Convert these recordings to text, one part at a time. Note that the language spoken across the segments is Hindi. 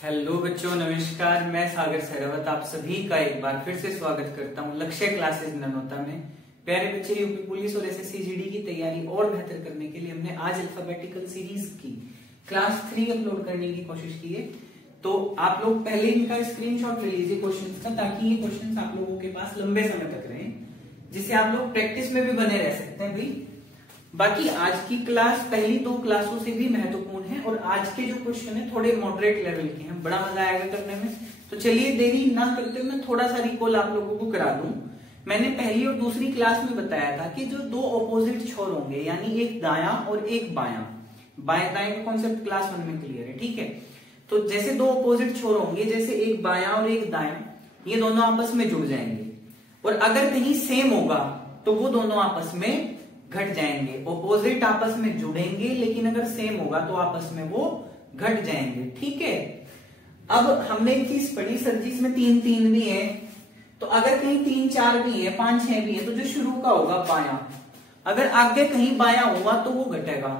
हेलो बच्चों, नमस्कार। मैं सागर सहरावत आप सभी का एक बार फिर से स्वागत करता हूं लक्ष्य क्लासेस ननौता में। प्यारे बच्चे, यूपी पुलिस और एसएससी जीडी की तैयारी और बेहतर करने के लिए हमने आज अल्फाबेटिकल सीरीज की क्लास 3 अपलोड करने की कोशिश की है। तो आप लोग पहले इनका स्क्रीनशॉट ले लीजिए क्वेश्चंस का, ताकि ये क्वेश्चंस आप लोगों के पास लंबे समय तक रहें, जिससे आप लोग प्रैक्टिस में भी बने रह सकते हैं भाई। बाकी आज की क्लास पहली 2 क्लासों से भी महत्वपूर्ण है और आज के जो क्वेश्चन है थोड़े मॉडरेट लेवल के हैं, बड़ा मजा आएगा करने में। तो चलिए देरी ना करते हुए मैं थोड़ा सा रिकॉल आप लोगों को करा दूं। मैंने पहली और दूसरी क्लास में बताया था कि जो 2 ऑपोजिट छोर होंगे, यानी एक दायां और एक बायां, बाएं दाएं का कॉन्सेप्ट क्लास 1 में क्लियर है, ठीक है। तो जैसे 2 ऑपोजिट छोर होंगे, जैसे एक बायां और एक दायां, ये दोनों आपस में जुड़ जाएंगे और अगर कहीं सेम होगा तो वो दोनों आपस में घट जाएंगे। ऑपोजिट आपस में जुड़ेंगे, लेकिन अगर सेम होगा तो आपस में वो घट जाएंगे, ठीक है। अब हमने एक चीज पढ़ी सर जी, इसमें 3 3 भी है, तो अगर कहीं 3 4 भी है, 5 6 भी है, तो जो शुरू का होगा बायां, अगर आगे कहीं बायां होगा तो वो घटेगा,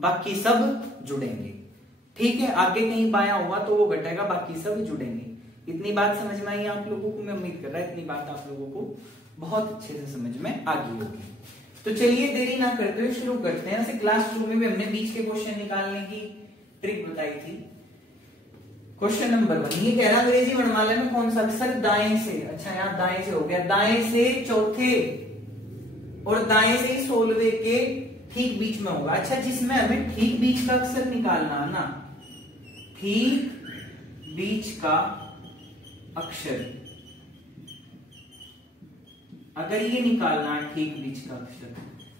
बाकी सब जुड़ेंगे, ठीक है। आगे कहीं बायां होगा तो वो घटेगा, बाकी सब जुड़ेंगे। इतनी बात समझ में आई आप लोगों को? मैं उम्मीद कर रहा हूं इतनी बात आप लोगों को बहुत अच्छे से समझ में आ गई होगी। तो चलिए देरी ना करते हुए शुरू करते हैं। ऐसे क्लास 2 में भी हमने बीच के क्वेश्चन निकालने की ट्रिक बताई थी। क्वेश्चन नंबर 1 ये कह रहा अंग्रेजी वर्णमाला में कौन सा अक्षर दाएं से, अच्छा यहाँ दाएं से हो गया, दाएं से चौथे और दाएं से 16वें के ठीक बीच में होगा। अच्छा, जिसमें हमें ठीक बीच का अक्षर निकालना है ना, ठीक बीच का अक्षर, अगर ये निकालना है ठीक बीच का अक्षर,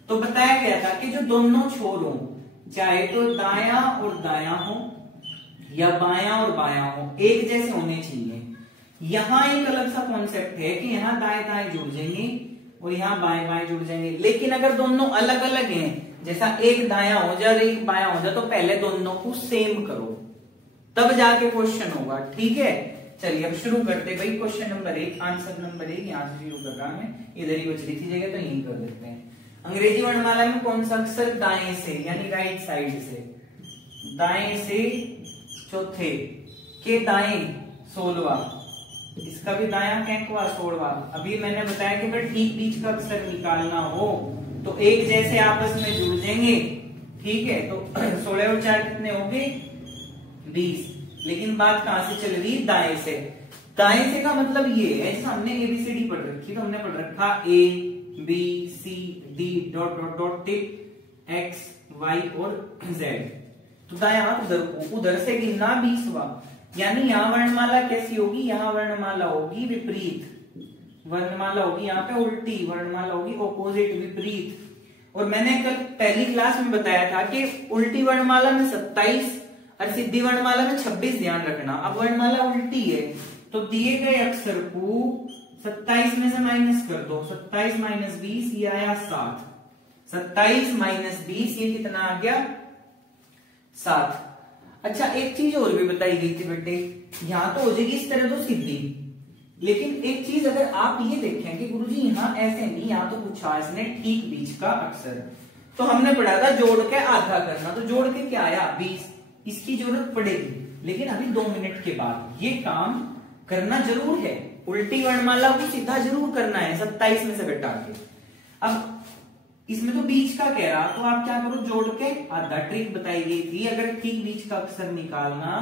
तो बताया गया था कि जो दोनों छोर हो, चाहे तो दायां और दायां हो या बायां और बायां हो, एक जैसे होने चाहिए। यहां एक अलग सा कॉन्सेप्ट है कि यहाँ दाएं दाएं जुड़ जाएंगे और यहाँ बाएं बाएं जुड़ जाएंगे, लेकिन अगर दोनों अलग अलग हैं, जैसा एक दायां हो जाए और एक बायां हो जाए, तो पहले दोनों को सेम करो, तब जाके क्वेश्चन होगा, ठीक है। चलिए अब शुरू करते हैं भाई। क्वेश्चन नंबर 1, आंसर नंबर 1 यहां से शुरू कर रहा है, इधर ही बच रही थी जगह तो यही कर देते हैं। अंग्रेजी वर्णमाला में कौन सा अक्षर दाएं से, यानी राइट साइड से, दाएं से चौथे के दाएं 16वां, इसका भी दायां कैंकवा 16वां। अभी मैंने बताया कि अगर ठीक बीच का अक्षर निकालना हो तो एक जैसे आपस में जुड़ जाएंगे, ठीक है। तो 16 और 4 कितने होंगे? 20। लेकिन बात कहां से चल रही? दाएं से। दाएं से का मतलब ये है, जैसे हमने एबीसीडी पढ़ रखी, तो हमने पढ़ रखा A B C D dot dot dot टिक एक्स वाई और जेड। तो दाएं हाथ उधर से गिनना 20वां, यानी यहाँ वर्णमाला कैसी होगी? यहाँ वर्णमाला होगी विपरीत, वर्णमाला होगी यहाँ पे उल्टी, वर्णमाला होगी ऑपोजिट, विपरीत। और मैंने कल पहली क्लास में बताया था कि उल्टी वर्णमाला में 27 और सीधी वर्णमाला में 26 ध्यान रखना। अब वर्णमाला उल्टी है तो दिए गए अक्षर को 27 में से माइनस कर दो, 27 माइनस 20 ये आया 7, 27 माइनस 20 ये कितना आ गया? 7। अच्छा, एक चीज और भी बताई गई थी बेटे, यहां तो हो जाएगी इस तरह तो सीधी, लेकिन एक चीज अगर आप ये देखें कि गुरुजी यहाँ ऐसे नहीं, यहाँ तो पूछा इसने ठीक बीच का अक्षर, तो हमने पढ़ा था जोड़ के आधा करना, तो जोड़ के क्या आया? 20। इसकी जरूरत पड़ेगी, लेकिन अभी 2 मिनट के बाद ये काम करना जरूर है, उल्टी वर्णमाला को सीधा जरूर करना है 27 में से घटा के। अब इसमें तो बीच का कह रहा, तो आप क्या करो? जोड़ के आधा। ट्रिक बताई गई थी, अगर ठीक बीच का अक्षर निकालना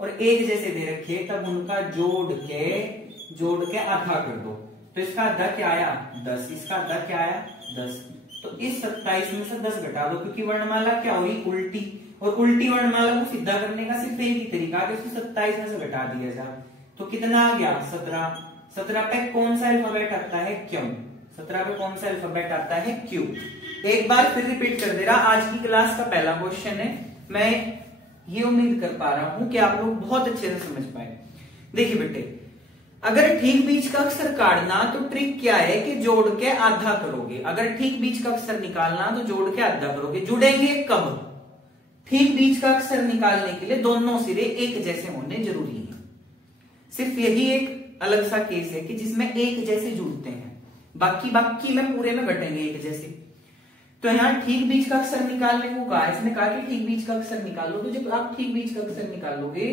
और एक जैसे दे रखे, तब उनका जोड़ के आधा कर दो, तो इसका आधा क्या आया? 10, इसका आधा क्या आया? 10। तो इस 27 में से 10 घटा दो, क्योंकि वर्णमाला क्या हुई? उल्टी, और उल्टी वर्णमाला को सीधा करने का सिर्फ एक ही तरीका है, इसको 27 में से घटा दिया जाए, तो कितना आ गया? 17। 17 पे कौन सा अल्फाबेट आता है? क्यू। 17 पे कौन सा अल्फाबेट आता है? क्यू। एक बार फिर रिपीट कर दे रहा, आज की क्लास का पहला क्वेश्चन है, मैं ये उम्मीद कर पा रहा हूं कि आप लोग बहुत अच्छे से समझ पाए। देखिए बेटे, अगर ठीक बीच का अक्षर काटना तो ट्रिक क्या है कि जोड़ के आधा करोगे। अगर ठीक बीच का अक्षर निकालना तो जोड़ के आधा करोगे। जुड़ेंगे कब? ठीक बीच का अक्षर निकालने के लिए दोनों सिरे एक जैसे होने जरूरी है। सिर्फ यही एक अलग सा केस है कि जिसमें एक जैसे जुड़ते हैं, बाकी में पूरे में घटेंगे एक जैसे। तो यहाँ ठीक बीच का अक्षर निकालने को कहा, इसने कहा कि ठीक बीच का अक्षर निकालो, तो जब आप ठीक बीच का अक्षर निकालोगे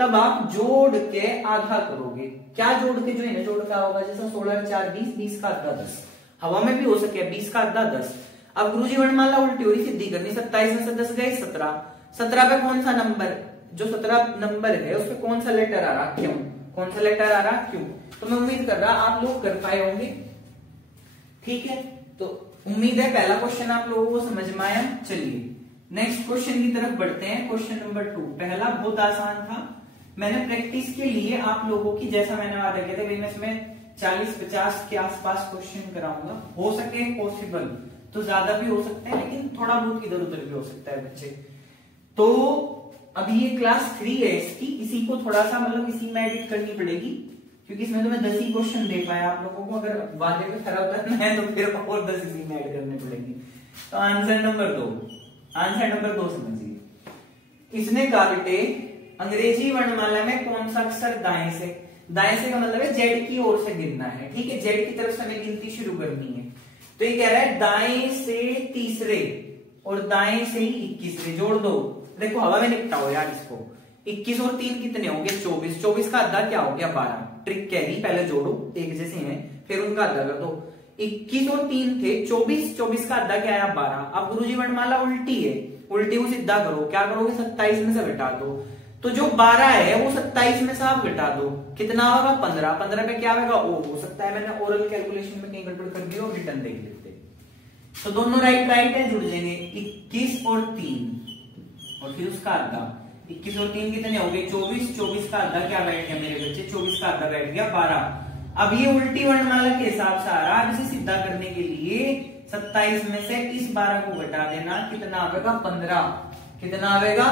तब आप जोड़ के आधा करोगे। क्या जोड़ के, जो है ना जोड़ का होगा, जैसा 16 4 20, 20 का आधा 10, हवा में भी हो सके 20 का आधा 10। अब गुरुजी वर्णमाला उल्टी हो रही, सीधी करनी, 27 में से 10 गए 17, 17 पे कौन सा नंबर, जो 17 नंबर है उस पे कौन सा लेटर आ रहा, क्यों, कौन सा लेटर आ रहा, क्यों। तो मैं उम्मीद कर रहा आप लोग कर पाए होंगे, ठीक है। तो उम्मीद है पहला क्वेश्चन आप लोगों को समझ में आया। चलिए नेक्स्ट क्वेश्चन की तरफ बढ़ते हैं। क्वेश्चन नंबर 2, पहला बहुत आसान था, मैंने प्रैक्टिस के लिए आप लोगों की, जैसा मैंने वादा किया था भाई मैं इसमें 40-50 के आसपास क्वेश्चन कराऊंगा, हो सके पॉसिबल तो ज्यादा भी हो सकते हैं, लेकिन थोड़ा बहुत इधर उधर भी हो सकता है बच्चे। तो अभी ये क्लास 3 है इसकी, इसी को थोड़ा सा मतलब इसी में एडिट करनी पड़ेगी, क्योंकि इसमें तो मैं 10 ही क्वेश्चन दे पाया आप लोगों को, अगर वादे पे खरा उतरना है तो फिर और 10 इसी में ऐड करने पड़ेंगे। तो आंसर नंबर 2 समझिए, इसने कहा बेटे अंग्रेजी वर्णमाला में कौन सा अक्षर दाएं से का मतलब है जेड की ओर से गिनना है, ठीक है, जेड की तरफ से हमें गिनती शुरू करनी है। तो ये कह रहा है दाएं से तीसरे और दाएं से 21 जोड़ दो। देखो हवा में निपटाओ यार इसको, 21 और 3 कितने हो गए 24, 24 का आधा क्या हो गया 12, ट्रिक कह रही पहले जोड़ो एक जैसे हैं फिर उनका आधा कर दो। 21 और 3 थे 24, 24 का आधा क्या आया 12। अब गुरुजी वर्णमाला उल्टी है, उल्टी को सीधा करो, क्या करोगे 27 में से घटा दो, तो जो 12 है वो 27 में से आप घटा दो, कितना होगा 15, 15 पे क्या होगा ओ, हो सकता है मैंने ओरल कैलकुलेशन में कहीं गड़बड़ कर दी और रिटर्न देख लेते। तो दोनों राइट है, जुड़ जाएंगे 21 और 3 और फिर उसका आधा, 21 और 3 कितने हो गए 24, 24 का आधा क्या बैठ गया मेरे बच्चे 24 का आधा बैठ गया 12। अब ये उल्टी वर्णमाला के हिसाब से आ रहा है, इसे सीधा करने के लिए 27 में से इस 12 को घटा देना, कितना आएगा 15, कितना आएगा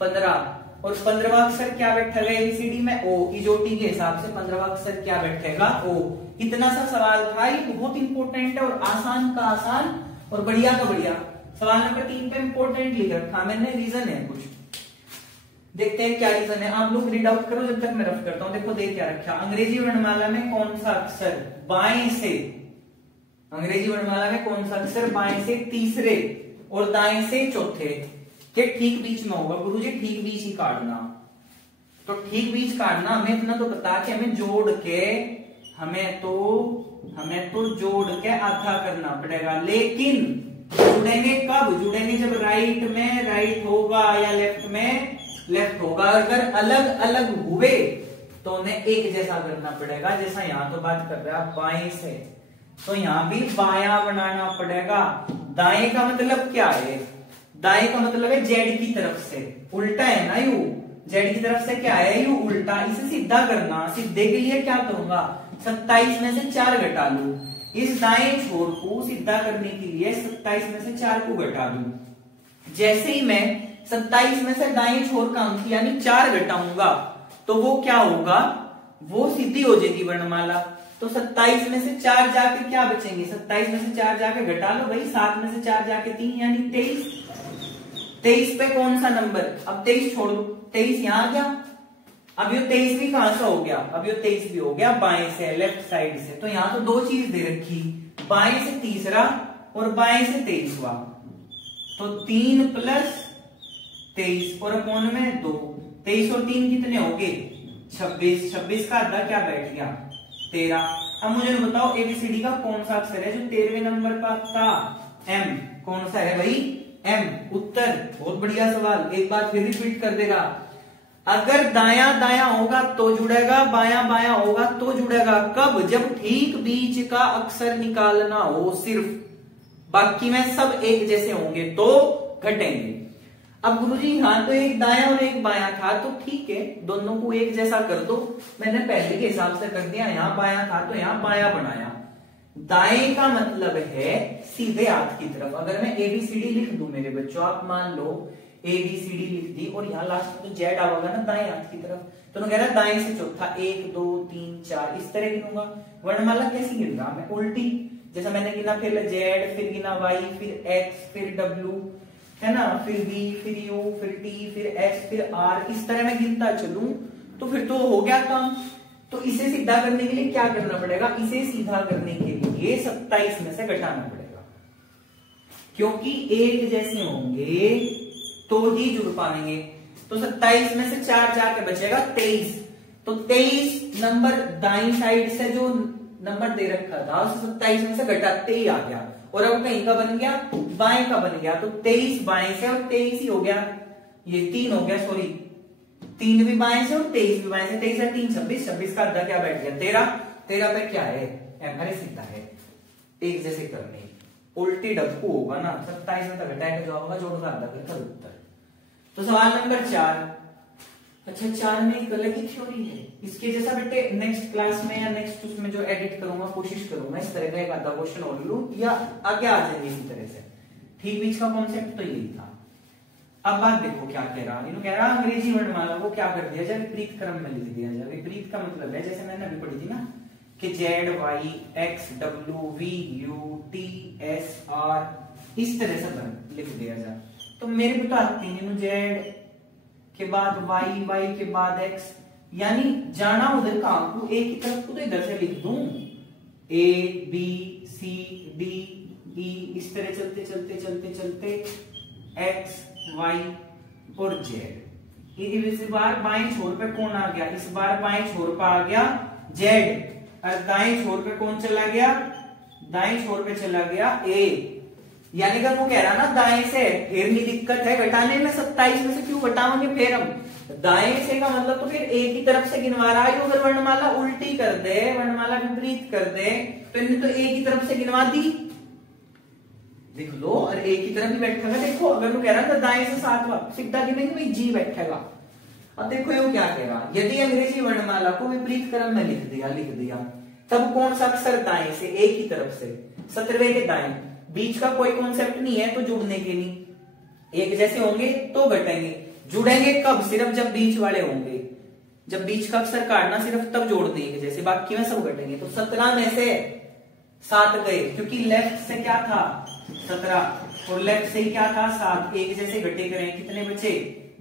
15, और 15वां अक्षर क्या बैठेगा एबीसीडी में ओ, इजोटी के हिसाब से 15वां अक्षर क्या बैठेगा ओ। इतना सा सवाल था, ये बहुत इंपॉर्टेंट है और आसान का आसान और बढ़िया का बढ़िया। सवाल नंबर 3 पे इंपॉर्टेंट लिख रखा मैंने, रीजन है कुछ, देखते हैं क्या रीजन है, आप लोग रीड आउट करो जब तक मैं रफ करता हूं। देखो देख क्या रखा, अंग्रेजी वर्णमाला में कौन सा अक्षर बाएं से, अंग्रेजी वर्णमाला में कौन सा अक्षर बाएं से तीसरे और दाएं से चौथे के ठीक बीच में होगा। गुरुजी ठीक बीच ही काटना, तो ठीक बीच काटना, हमें इतना तो पता कि हमें जोड़ के हमें तो जोड़ के आधा करना पड़ेगा, लेकिन जुड़ेंगे कब, जुड़ेंगे जब राइट में राइट होगा या लेफ्ट में लेफ्ट होगा। अगर अलग अलग हुए तो उन्हें एक जैसा करना पड़ेगा, जैसा यहाँ तो बात कर रहा है बाएं से, तो यहां भी बायां बनाना पड़ेगा। दाएं का मतलब क्या है, दाएं का मतलब है जेड की तरफ से, उल्टा है ना यू, जेड की तरफ से क्या है यू उल्टा, इसे सीधा करना, सीधे के लिए क्या करूंगा 27 में से 4 घटा लू, इस दाएं छोर को सीधा करने के लिए 27 में से 4 को घटा दूं। जैसे ही मैं 27 में से दाएं छोर का अंक यानी 4 घटाऊंगा तो वो क्या होगा, वो सीधी हो जाएगी वर्णमाला। तो 27 में से 4 जाके क्या बचेंगे, 27 में से 4 जाके घटा लो भाई, 7 में से 4 जाके 3 यानी 23, 23 पे कौन सा नंबर, अब 23 छोड़ दो, 23 यहां आ गया, अब ये 23 भी कहां से हो गया, अब ये 23 भी हो गया बाएं से लेफ्ट साइड से। तो यहां तो 2 चीज दे रखी, बाएं से तीसरा और बाएं से 23वां, तो 3 प्लस 23 और अपॉन में 2, 23 और 3 कितने हो गए 26, 26 का आधा क्या बैठ गया 13। अब मुझे बताओ एबीसीडी का कौन सा अक्षर है जो 13वें नंबर पर था, एम, कौन सा है भाई एम, उत्तर। बहुत बढ़िया सवाल, एक बार फिर रिपीट कर देगा, अगर दाया दाया होगा तो जुड़ेगा, बाया बाया होगा तो जुड़ेगा, कब, जब ठीक बीच का अक्षर निकालना हो सिर्फ, बाकी में सब एक जैसे होंगे तो घटेंगे। अब गुरुजी हाँ तो एक दाया और एक बाया था तो ठीक है, दोनों को एक जैसा कर दो, मैंने पहले के हिसाब से कर दिया, यहाँ बाया था तो यहाँ बाया बनाया। दाएं का मतलब है सीधे हाथ की तरफ, अगर मैं एबीसीडी लिख दूं मेरे बच्चों, आप मान लो एबीसीडी लिख दी और यहाँ लास्ट में तो जेड आएगा ना दाएं हाथ की तरफ, तो मैं कह रहा दाएं से चौथा 1 2 3 4 इस तरह गिनूंगा। वर्णमाला कैसी गिन रहा मैं, उल्टी, जैसा मैंने गिना पहले जेड, फिर गिना वाई, फिर एक्स, फिर डब्ल्यू, है ना, फिर बी, फिर यू, फिर टी, फिर एस, फिर आर, इस तरह मैं गिनता चलूं तो फिर तो हो गया काम। तो इसे सीधा करने के लिए क्या करना पड़ेगा, इसे सीधा करने के लिए 27 में से घटाना पड़ेगा, क्योंकि एक जैसे होंगे तो ही जुड़ पाएंगे। तो 27 में से 4 जाके बचेगा 23। तो 23 नंबर दाई साइड से जो नंबर दे रखा था उसे 27 में से घटाते ही आ गया, और अब कहीं का बन गया, बाएं का बन गया। तो 23 बाएं से और 23 ही हो गया, ये 3 हो गया, सॉरी 3 भी बाएं से और 23 भी बाएं से, 23 है 3 26, 26 का आधा क्या बैठ गया 13, 13 पे क्या है अरे सीधा है, एक जैसे करने उल्टी डप्पू होगा ना, 27 में तो घटाएगा जो होगा जोड़ का आधा करता उत्तर। तो सवाल नंबर 4, अच्छा 4 में एक अलग ही थ्योरी है, इसके जैसा बेटे नेक्स्ट क्लास में या नेक्स्ट उसमें जो एडिट करूंगा कोशिश करूंगा इस तरह का एक आधा क्वेश्चन और लूं या आगे आ जाएंगे इसी तरह से। ठीक बीच का कॉन्सेप्ट तो यही था। अब बात देखो क्या कह रहा, इन्होंने कह रहा अंग्रेजी वर्णमाला को क्या कर दिया जाए, विपरीत क्रम में लिख दिया जाए। विपरीत का मतलब है जैसे मैंने अभी पढ़ी थी ना कि Z Y X W V U T S R इस तरह से लिख दिया जाए। तो मेरे को तो आती नहीं, जेड के बाद वाई, वाई के बाद एक्स, यानी जाना उधर कहां को, ए की तरफ को तो इधर से लिख दूं, ए बी सी डी ई इस तरह चलते चलते चलते चलते एक्स वाई और जेड। इस बार बाएं छोर पे कौन आ गया, इस बार बाएं छोर पे आ गया जेड, और दाएं छोर पे कौन चला गया, दाएं छोर पे चला गया ए। यानी कि वो कह रहा ना दाएं से, फिर नहीं दिक्कत है घटाने में, 27 में से क्यों घटाएंगे फिर हम, दाएं से का मतलब तो फिर ए की तरफ से गिनवा रहा है। अगर वर्णमाला उल्टी कर दे, वर्णमाला विपरीत कर दे तो इन्हें तो ए की तरफ से गिनवा दी, देख लो, और ए की तरफ ही बैठेगा। देखो अगर वो कह रहा था दाएं से 7 सीधा गिनेंगे भाई जी बैठेगा। अब देखो ये क्या कह रहा, यदि अंग्रेजी वर्णमाला को विपरीत क्रम में लिख दिया तब कौन सा अक्षर दाएं से, ए की तरफ से, 17वें के दाएं, बीच का कोई कॉन्सेप्ट नहीं है तो जुड़ने के लिए, एक जैसे होंगे तो घटेंगे, जुड़ेंगे कब, सिर्फ जब बीच वाले होंगे, जब बीच का अक्षर काटना सिर्फ तब जोड़ देंगे, जैसे बाकी में सब घटेंगे। तो 17 में से 7 गए, क्योंकि लेफ्ट से क्या था 17 और लेफ्ट से ही क्या था 7, एक जैसे घटे करें, कितने बचे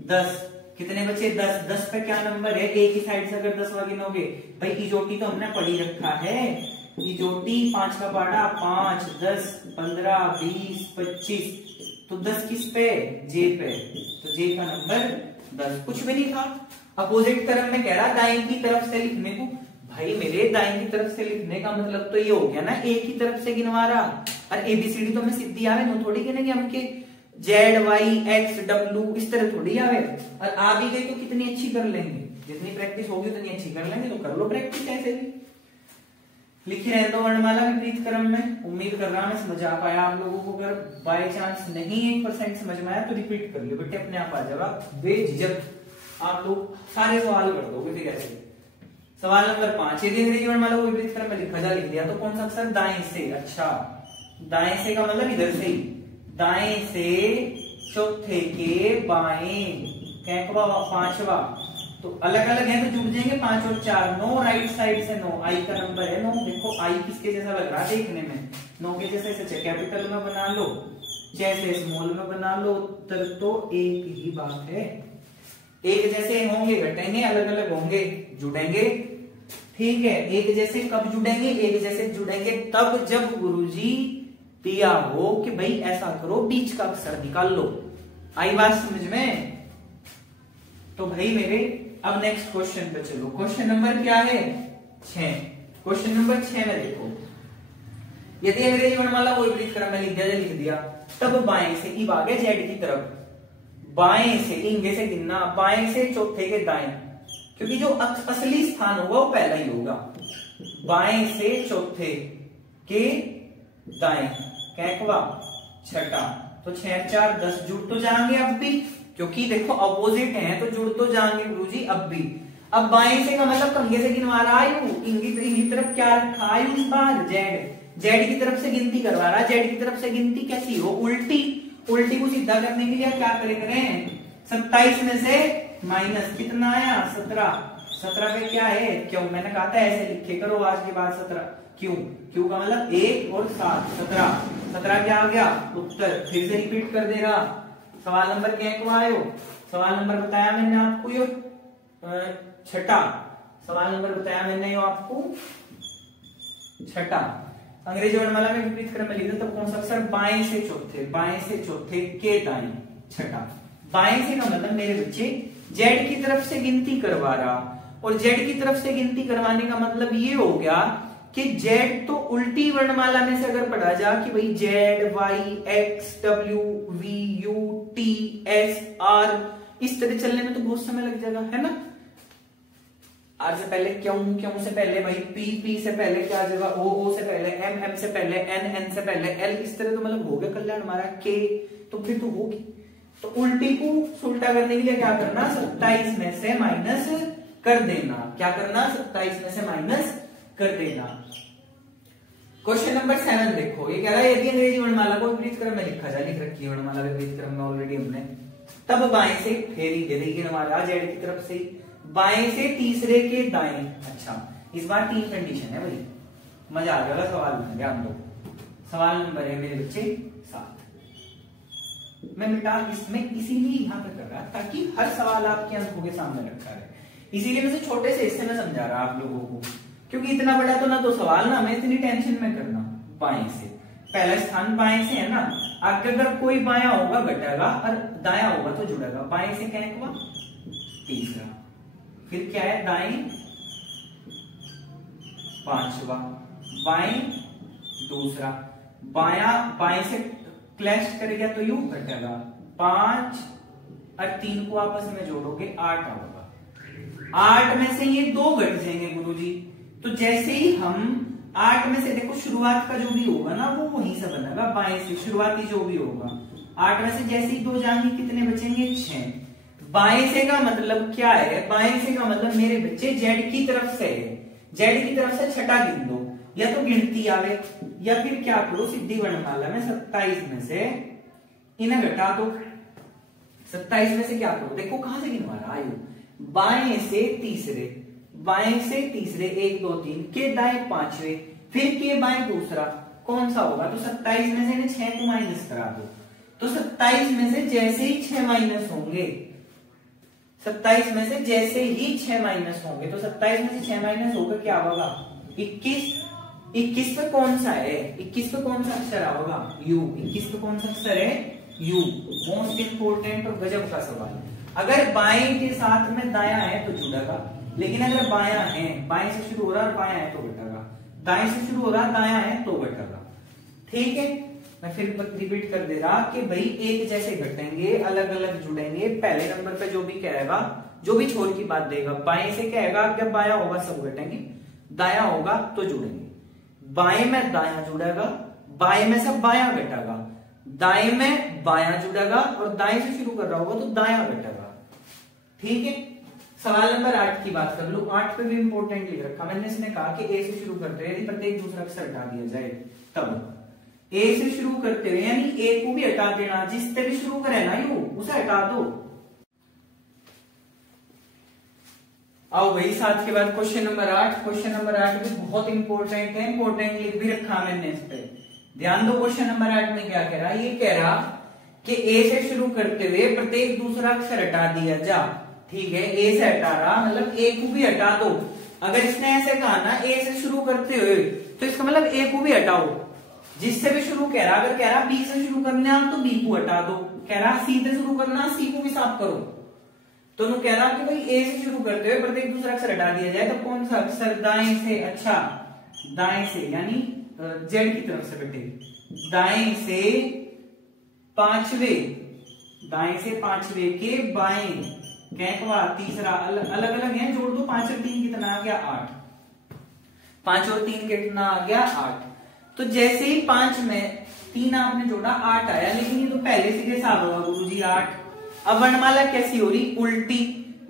10, कितने बचे 10, 10 पे क्या नंबर है, ए की साइड से अगर 10 गिनोगे भाई, इजोटी तो हमने पढ़ी रखा है, इजोटी 5 का पाड़ा 5 10 15 20 25, तो 10 किस पे, जे पे, तो जे का नंबर 10, कुछ भी नहीं था। अपोजिट क्रम में कह रहा दाएं की तरफ से लिखने को, भाई मेरे दाएं की तरफ से लिखने का मतलब तो ये हो गया ना ए की तरफ से गिनवा रहा, और एबीसीडी तो हमें सीधी आवे ना, थोड़ी गिनेंगे हम के जेड वाई एक्स डब्ल्यू इस तरह थोड़ी आवे, और आ भी गई तो कितनी अच्छी कर लेंगे, जितनी प्रैक्टिस होगी उतनी अच्छी कर लेंगे, तो कर लो प्रैक्टिस ऐसे भी। लिखी रहे दो वर्णमाला विपरीत क्रम में, उम्मीद कर रहा मैं समझ आ पाया आप लोगों को, अगर बाय चांस नहीं 1% समझ में आया तो रिपीट कर लो बेटे, अपने आप आ जाएगा, बेझिझक आप लोग सारे सवाल कर दोगे फिर ऐसे। सवाल नंबर 5, यदि अंग्रेजी वर्णमाला को विपरीत क्रम में लिखा जा लिख दिया तो कौन सा अक्षर दाएं से, अच्छा दाएं से का मतलब इधर से ही, दाएं से चौथे के बाएं, कैकवा 5वां, तो अलग अलग है तो जुड़ जाएंगे 5 और 4, 9 राइट साइड से 9, आई का नंबर है 9, देखो आई किसके जैसा लग रहा है देखने में, 9 के जैसे, इसे कैपिटल में बना लो जैसे स्मॉल में बना लो, उत्तर तो एक ही बात है, एक जैसे होंगे घटेंगे, अलग अलग होंगे जुड़ेंगे, ठीक है। एक जैसे कब जुड़ेंगे, एक जैसे जुड़ेंगे तब जब गुरुजी दिया हो कि भाई ऐसा करो, बीच का अक्षर निकाल लो, आई बात समझ में। तो भाई मेरे अब नेक्स्ट क्वेश्चन पे चलो, क्वेश्चन नंबर क्या है 6, क्वेश्चन नंबर 6 में देखो, यदि अंग्रेजी वर्णमाला को विपरीत क्रम में लिख दिया तब बाएं से ई भागे जेड की तरफ, बाएं से इंगे से गिनना, बाएं से चौथे के दाएं, क्योंकि जो असली स्थान होगा वो पहला ही होगा, बाएं से चौथे के दाएं, कैकवा छठा, तो 6 4 10 जुड़ तो जाएंगे अब भी, क्योंकि देखो अपोजिट है तो जुड़ तो जाएंगे गुरुजी अब भी। अब बाएं से का मतलब कंगे से गिनवा रहा है, इंगी तरफ क्या रखा है इस बार जेड, जेड की तरफ से गिनती करवा रहा है, जेड की तरफ से गिनती कैसी हो, उल्टी, उल्टी को सीधा करने के लिए क्या करें, 27 में से माइनस कितना आया 17, 17 पे क्या है क्यों, मैंने कहा था ऐसे लिखे करो आज के बाद 17, क्यों, क्यों का मतलब 1 और 7 17, 17 क्या आ गया उत्तर, फिर से रिपीट कर दे रहा। सवाल नंबर क्या को आयो, सवाल नंबर बताया मैंने आपको यो छठा, सवाल नंबर बताया मैंने यो आपको छठा, अंग्रेजी वर्णमाला में विपरीत क्रम में लिखते तब कौन सा अक्षर, बाएं से चौथे, बाएं से चौथे के दाएं, छठा बाएं से का मतलब मेरे बच्चे जेड की तरफ से गिनती करवा रहा, और जेड की तरफ से गिनती करवाने का मतलब ये हो गया कि जेड तो उल्टी वर्णमाला में से अगर पढ़ा जा कि भाई Z Y X W V U T S R, इस तरह चलने में तो बहुत समय लग जाएगा, है ना। आर से पहले क्यों, क्यों से पहले भाई पी, पी से पहले क्या आ जाएगा ओ से पहले एम, एम से पहले एन, एन से पहले एल, इस तरह तो मतलब हो गया कल्याण हमारा के, तो फिर तो होगी। तो उल्टी को उल्टा करने के लिए क्या करना, 27 में से माइनस कर देना। क्या करना, 27 में से माइनस कर देना। क्वेश्चन नंबर 7 देखो, ये कह रहा है यदि अंग्रेजी वर्णमाला को विपरीत क्रम में लिखा जाए, लिख रखी है वर्णमाला विपरीत क्रम में ऑलरेडी हमने, तब बाएं से फेरी दे देगी हमारा जेड की तरफ से, बाएं से तीसरे के दाएं। अच्छा, इस बार 3 कंडीशन है भाई, मजा आ जाएगा सवाल में, ध्यान दो। सवाल नंबर है मेरे बच्चे 7। मैं बेटा इसमें इसीलिए यहां पर कर रहा ताकि हर सवाल आपके अंकों के सामने रखा है, इसीलिए मैं छोटे से हिस्से में समझा रहा आप लोगों को, क्योंकि इतना बड़ा तो ना तो सवाल ना हमें इतनी टेंशन में करना। बाएं से, पहला स्थान बाएं से है ना, आगे अगर कोई बायां होगा घटेगा और दायां होगा तो जुड़ेगा। बाएं से क्या हुआ, तीसरा, फिर क्या है दाएं पांचवा, बाएं दूसरा, बायां बाएं से क्लैश करेगा तो यू घटेगा 5 और 3 को आपस में जोड़ोगे 8 होगा। 8 में से ये 2 घट जाएंगे गुरुजी, तो जैसे ही हम 8 में से देखो शुरुआत का जो भी होगा ना वो वहीं से बनेगा, बाएं से शुरुआती जो भी होगा। 8 में से जैसे ही 2 जाएंगे कितने बचेंगे, 6। बाएं से का मतलब क्या है, बाएं से का मतलब मेरे बच्चे जेड की तरफ से है, जेड की तरफ से छठा गिन दो, या तो गिनती आवे या फिर क्या करो सीधी वर्णमाला में 27 में से इन्हें घटा दो। 27 में से क्या करो, देखो कहां से गिनवा रहा आयु, बाएं से तीसरे, बाएं से तीसरे 1 2 3 के दाएं पांचवे, फिर के बाएं दूसरा, कौन सा होगा, तो 27 में से इन्हें 6 को माइनस करा दो। तो 27 में से जैसे ही 6 माइनस होंगे, 27 में से जैसे ही 6 माइनस होंगे, तो 27 में से 6 माइनस होगा क्या होगा 21। 21 पे कौन सा है, 21 पे कौन सा अक्षर होगा, यू। 21 पे कौन सा अक्षर है, यू। मोस्ट इंपोर्टेंट और गजब का सवाल। अगर बाएं के साथ में दायां है तो जुड़ेगा, लेकिन अगर बायां है, बाएं से शुरू हो रहा है और बायां है तो घटेगा, दाएं से शुरू हो रहा है दायां है तो घटेगा। ठीक है, मैं फिर रिपीट कर दे रहा कि भाई एक जैसे घटेंगे, अलग अलग जुड़ेंगे। पहले नंबर पे जो भी कहेगा, जो भी छोर की बात देगा, बाएं से कहेगा जब बायां होगा सब घटेंगे, दायां होगा तो जुड़ेंगे। बाएं में दायां जुड़ेगा, बाएं में सब बायां घटेगा, दाएं में बायां जुड़ेगा और दाएं से शुरू कर रहा होगा तो दायां घटेगा। ठीक है, सवाल नंबर 8 की बात कर लो। 8 पे भी इंपोर्टेंट लिख रखा मैंने, इसने कहा कि ए से शुरू करते हुए यदि प्रत्येक दूसरा अक्षर हटा दिया जाए, तब ए से शुरू करते हुए यानी ए को भी हटा देना, जिससे भी शुरू करे ना यू उसे हटा दो। आओ भाई साथ के बाद क्वेश्चन नंबर 8। क्वेश्चन नंबर 8 भी बहुत इंपॉर्टेंट है, इंपॉर्टेंट लिख भी रखा मैंने इस पे, ध्यान दो। क्वेश्चन नंबर 8 में क्या कह रहा है, ये कह रहा कि ए से शुरू करते हुए प्रत्येक दूसरा अक्षर हटा दिया जा। ठीक है, ए से हटा रहा मतलब ए को भी हटा दो। अगर इसने ऐसे कहा ना ए से शुरू करते हुए, तो इसका मतलब ए को भी हटाओ, जिससे भी शुरू कह रहा, अगर कह रहा बी से शुरू करना तो बी को हटा दो, कह रहा सी से शुरू करना सी को भी साफ करो। तो कह रहा कि भाई ए से शुरू करते हुए प्रत्येक दूसरा अक्षर हटा दिया जाए, तो कौन सा अक्षर, दाएं से। अच्छा, दाएं से यानी जेड की तरफ से बेटे, दाएं से पांचवे, दाएं से पांचवे के बाएं कैकवा तीसरा, अलग अलग है, जोड़ दो। 5 और 3 कितना आ गया 8, 5 और 3 कितना आ गया 8। तो जैसे ही 5 में 3 आपने जोड़ा 8 आया, लेकिन ये तो पहले से कैसा होगा गुरुजी 8। अब वर्णमाला कैसी हो रही, उल्टी।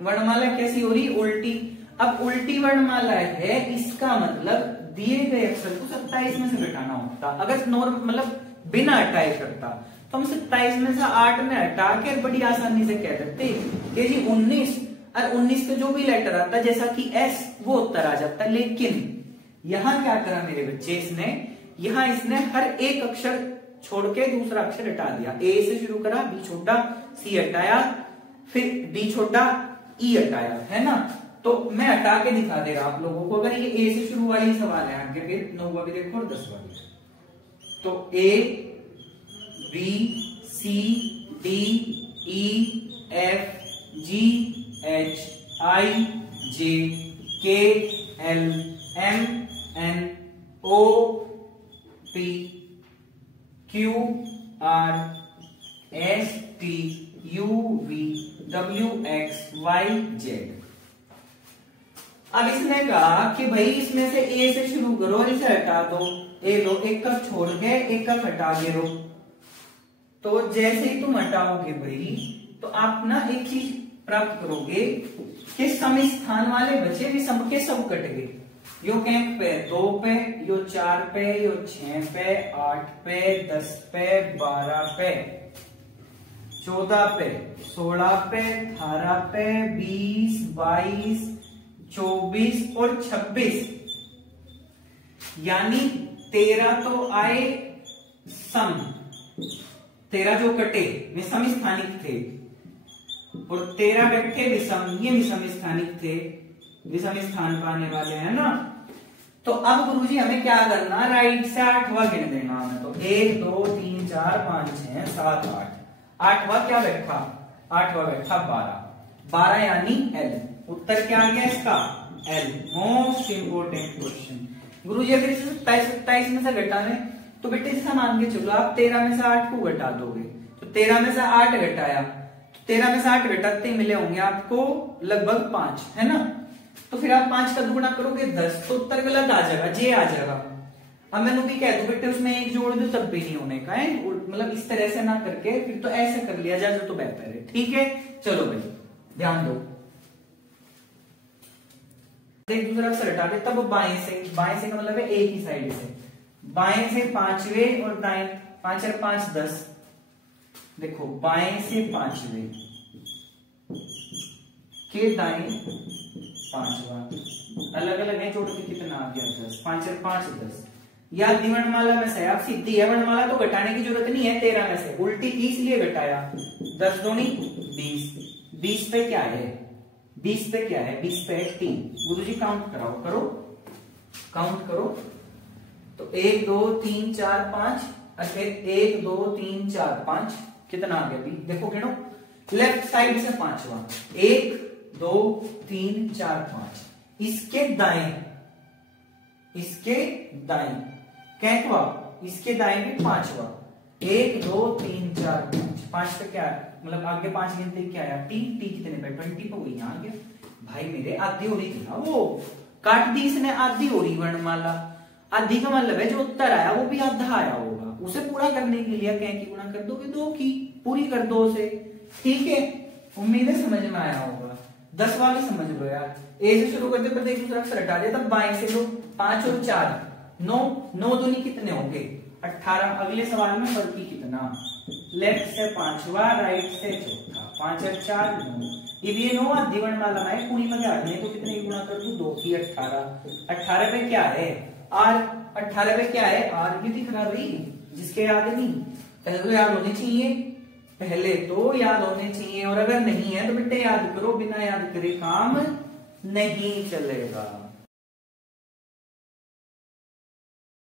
वर्णमाला कैसी हो रही, उल्टी। अब उल्टी वर्णमाला है, इसका मतलब दिए गए अक्षर को 27 में से घटाना होता। अगर नॉर्मल मतलब बिना हटाए करता तो हम 27 में से 8 में हटा के बड़ी आसानी से कह देते कि जी 19, और 19 पे जो भी लेटर आता जैसा कि एस वो उत्तर आ जाता। लेकिन यहां क्या करा मेरे बच्चे, इसने यहां इसने हर एक अक्षर छोड़ के दूसरा अक्षर हटा दिया। ए से शुरू करा, बी छोटा, सी हटाया, फिर डी छोटा, ई हटाया, है ना। तो मैं हटा के दिखा दे रहा आप लोगों को। अगर ये ए से शुरू वाली सवाल है, आगे फिर 9वां भी देखो और 10वां भी। तो A B C D E F G H I J K L M N O P Q R S T U V W X Y Z। अब इसने कहा कि भाई इसमें से ए से शुरू करो और इसे हटा दो। ए लो, एक कप छोड़ गए, एक कप हटा गए रो। तो जैसे ही तुम हटाओगे भाई तो आप ना एक चीज प्राप्त करोगे कि सम स्थान वाले बचे भी सब के सब कट गए। यो कैंप पे 2 पे, यो 4 पे, यो 6 पे, 8 पे, 10 पे, 12 पे, 14 पे, 16 पे, 18 पे, 20, 22, 24 और 26, यानी 13 तो आए सम, 13 जो कटे वे सम स्थानिक थे और 13 कट्ठे विषम, ये विषम स्थानिक थे, विषम स्थान पाने वाले हैं ना। तो अब गुरुजी हमें क्या करना, राइट से 8वां गिन देना हमें। तो 1 2 3 4 5 6 7 8, 8वां क्या बैठा, 8वां बैठा 12, 12 यानी L। उत्तर क्या आ गया इसका, L। Most important question. गुरुजी अगर इसे 27 में से घटाने तो बेटे इसका मान के चलो आप 13 में से 8 को घटा दोगे, तो 13 में से 8 घटाया, 13 में से 8 घटाते मिले होंगे आपको लगभग 5, है ना। तो फिर आप 5 का दुगुना करोगे 10, तो उत्तर गलत आ जाएगा, जे आ जाएगा। अब मैंने भी कह दू बेटे उसमें एक जोड़ दो तब भी नहीं होने का है, मतलब इस तरह से ना करके फिर तो ऐसे कर लिया जाए तो बेहतर है। ठीक है, चलो भाई ध्यान दो, एक दूसरा अक्षर हटा दे, तब बाएं से का मतलब है एक ही साइड से, बाएं से 5वें और दाएं 5 और 5 10। देखो बाएं से 5वें के दाएं 5वां, अलग अलग है, जोड़ के कितना आ गया 10, 5 और 5 10। या वर्णमाला में से आप सीधी है, वर्णमाला तो घटाने की जरूरत नहीं है, 13 में से उल्टी की इसलिए घटाया, 10 दूनी 20, 20 पे क्या है, 20 पे क्या है, 20 पे 3। गुरुजी काउंट कराओ, करो काउंट करो। तो 1 2 3 4 5, अच्छा 1 2 3 4 5, कितना आ गया भी, देखो गिनो, लेफ्ट साइड से 5वां, 1 2 3 4 5, इसके दाएं, इसके दाएं कैंटवा, इसके दाएं भी 5वां, 1 2 3 4 5, 5 पे क्या है, मतलब आगे 5 गिनते क्या आया, टी, टी कितने पे 20 पे, वही आ गया भाई मेरे, आधी हो रही थी ना वो, काट दी इसने, आधी हो रही वर्णमाला, आधी का मतलब है जो उत्तर आया वो भी आधा आया होगा, उसे पूरा करने के लिए क्या की गुणा कर दोगे, 2 की पूरी कर दो उसे। ठीक है, उम्मीद है समझ में आया होगा। 10वां भी समझ लो यार, ए से शुरू करते पर एक दूसरा अक्षर हटा दिया, तब बाएं से लो, 5 और 4 9, 9 दूनी कितने होंगे 18। अगले सवाल में वर्ग कितना, लेफ्ट से 5वां, राइट से 4था, 5 और 4 9, ये 9 आधी वर्णमाला में पूरी में क्या तो कितने की गुणा कर दू, 2 की 18, 18 पे क्या है आर, 18 पे क्या है आर, ये दिख रहा भाई, जिसके याद नहीं पहले तो याद होने चाहिए, पहले तो याद होने चाहिए, और अगर नहीं है तो बेटे याद करो, बिना याद करे काम नहीं चलेगा।